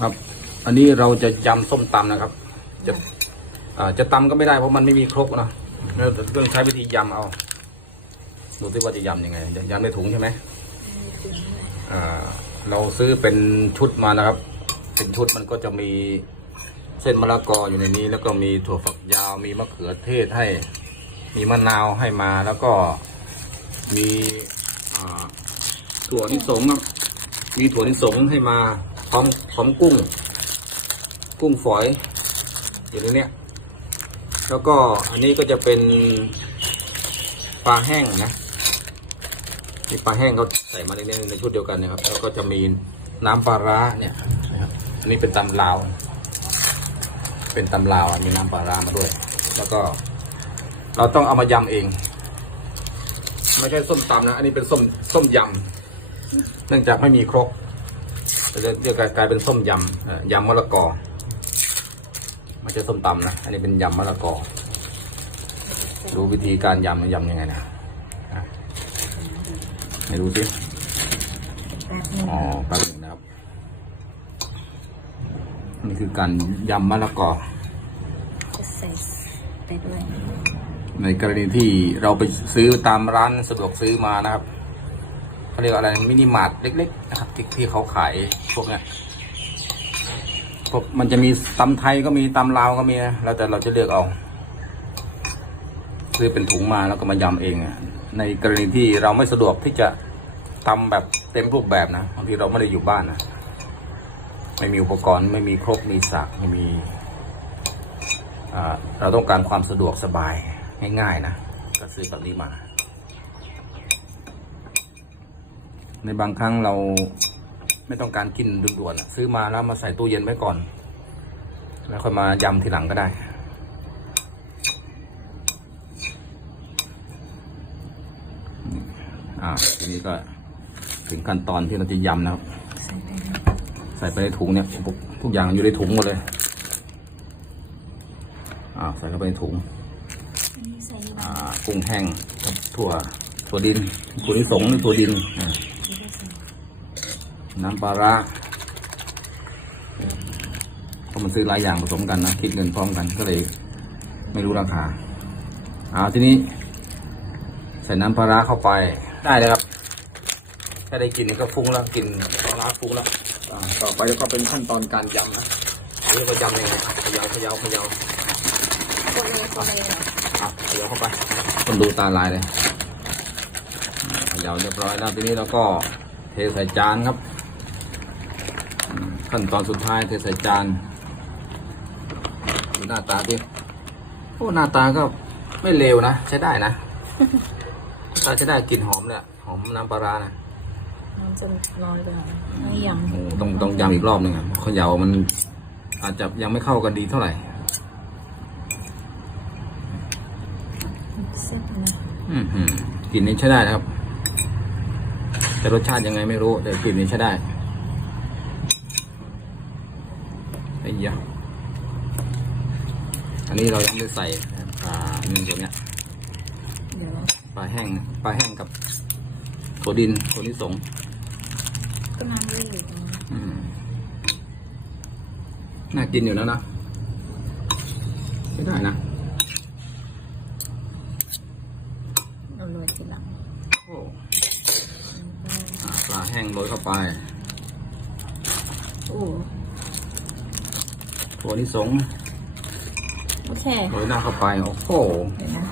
ครับ อันนี้เราจะยำส้มตำนะครับ จะอ่าจะตำก็ไม่ได้เพราะมันไม่มีครกนะเราต้องใช้วิธียำเอา ดูที่ว่าจะยำยังไงยำในถุงใช่ไหมอ่า เราซื้อเป็นชุดมานะครับ เป็นชุดมันก็จะมีเส้นมะละกออยู่ในนี้ แล้วก็มีถั่วฝักยาว มีมะเขือเทศให้ มีมะนาวให้มาแล้วก็มีถั่วนิสงครับ มีถั่วนิสงให้มาพร้อมพร้อมกุ้ง กุ้งฝอยอยู่ในเนี้ยแล้วก็อันนี้ก็จะเป็นปลาแห้งนะมีปลาแห้งเขาใส่มาในนี้ในชุดเดียวกันนะครับ แล้วก็จะมีน้ำปลาร้าเนี่ยอันนี้เป็นตำลาว เป็นตำลาวมีน้ำปลาร้ามาด้วย แล้วก็ เราต้องเอามายำเอง ไม่ใช่ส้มตำนะ อันนี้เป็นส้มส้มยำ เนื่องจากไม่มีครกจะเรียกกลายเป็นส้มยำเอ่อยำมะละกอไม่ใช่ส้มตำนะ อันนี้เป็นยำมะละกอดูวิธีการยำมันยำยังไงนะอะไหนดูสิแป๊บนึงอ๋อแป๊บหนึงนะครับ นี่คือการยำมะละกอจะใส่ไปด้วยในกรณีที่เราไปซื้อตามร้านสะดวกซื้อมานะครับ เขาเรียกอะไรมินิมาร์ทเล็กๆนะครับที่ที่เขาขายพวกเนี้ยพวกมันจะมีตำไทยก็มีตำลาวก็มีนะแล้วแต่เราจะเลือกเอาซื้อเป็นถุงมาแล้วก็มายำเองในกรณีที่เราไม่สะดวกที่จะตำแบบเต็มรูปแบบนะบางทีเราไม่ได้อยู่บ้านนะไม่มีอุปกรณ์ไม่มีครกมีสากไม่มีเราต้องการความสะดวกสบายง่าย ๆ นะก็ซื้อแบบนี้มา ในบางครั้งเราไม่ต้องการกินด่วนๆซื้อมาแล้วมาใส่ตู้เย็นไว้ก่อน แล้วค่อยมายำทีหลังก็ได้ อ่าทีนี้ก็ถึงขั้นตอนที่เราจะยำนะครับ ใส่ไปในถุงเนี่ยทุกทุกอย่างอยู่ในถุงหมดเลย อ่าใส่เข้าไปในถุงอ่ากุ้งแห้งกับถั่วถั่วดินถั่วลิสงหรือถั่วดินอ่า น้ำปลาร้าก็มันซื้อหลายอย่างผสมกันนะ คิดเงินพร้อมกันก็เลย ไม่รู้ราคาเอาทีนี้ ใส่น้ำปลาร้าเข้าไปได้เลยครับ ถ้าได้กินนี่ก็ฟุ้งแล้วกินปลาร้าฟุ้งแล้วอ่าต่อไปก็เป็นขั้นตอนการยำนะอันนี้ก็ยำยังไงเขยาเขยาเขยาคนเลยคนเลยเหรออะเขยาเข้าไป คนดูตาลายเลยอ่าเขยาเรียบร้อยแล้วทีนี้เราก็เทใส่จานครับอืม ขั้นตอนสุดท้ายเทใส่จานดูหน้าตาดิโอ้หน้าตาก็ไม่เลวนะใช้ได้นะตาใช้ได้กลิ่นหอมเนี่ยหอมน้ำปลาร้านะน้ำจะลอยไปหน่อยไม่ยโอ้ต้องต้องยำอีกรอบหนึ่งอะเขย่ามัน อาจจะยังไม่เข้ากันดีเท่าไหร่ำเส้นนะอืมหืมกลิ่นนี้ใช้ได้นะครับ แต่รสชาติยังไงไม่รู้แต่กลิ่นนี้ใช้ได้ ไอ้ยะอันนี้เรายังไม่ได้ใส่ปลาเนื้อตัวเนี้ยเดี๋ยวปลาแห้งปลาแห้งกับถั่วดินถั่วลิสงก็น้ำไม่อยู่ตรงนี้อืมน่ากินอยู่แล้วนะใช้ได้นะเราโรยทีหลังโอ้อ่าปลาแห้งโรยเข้าไปโอ้ ถั่วลิสงโอเคโรยหน้าเข้าไป โอ้โห เดี๋ยวนะ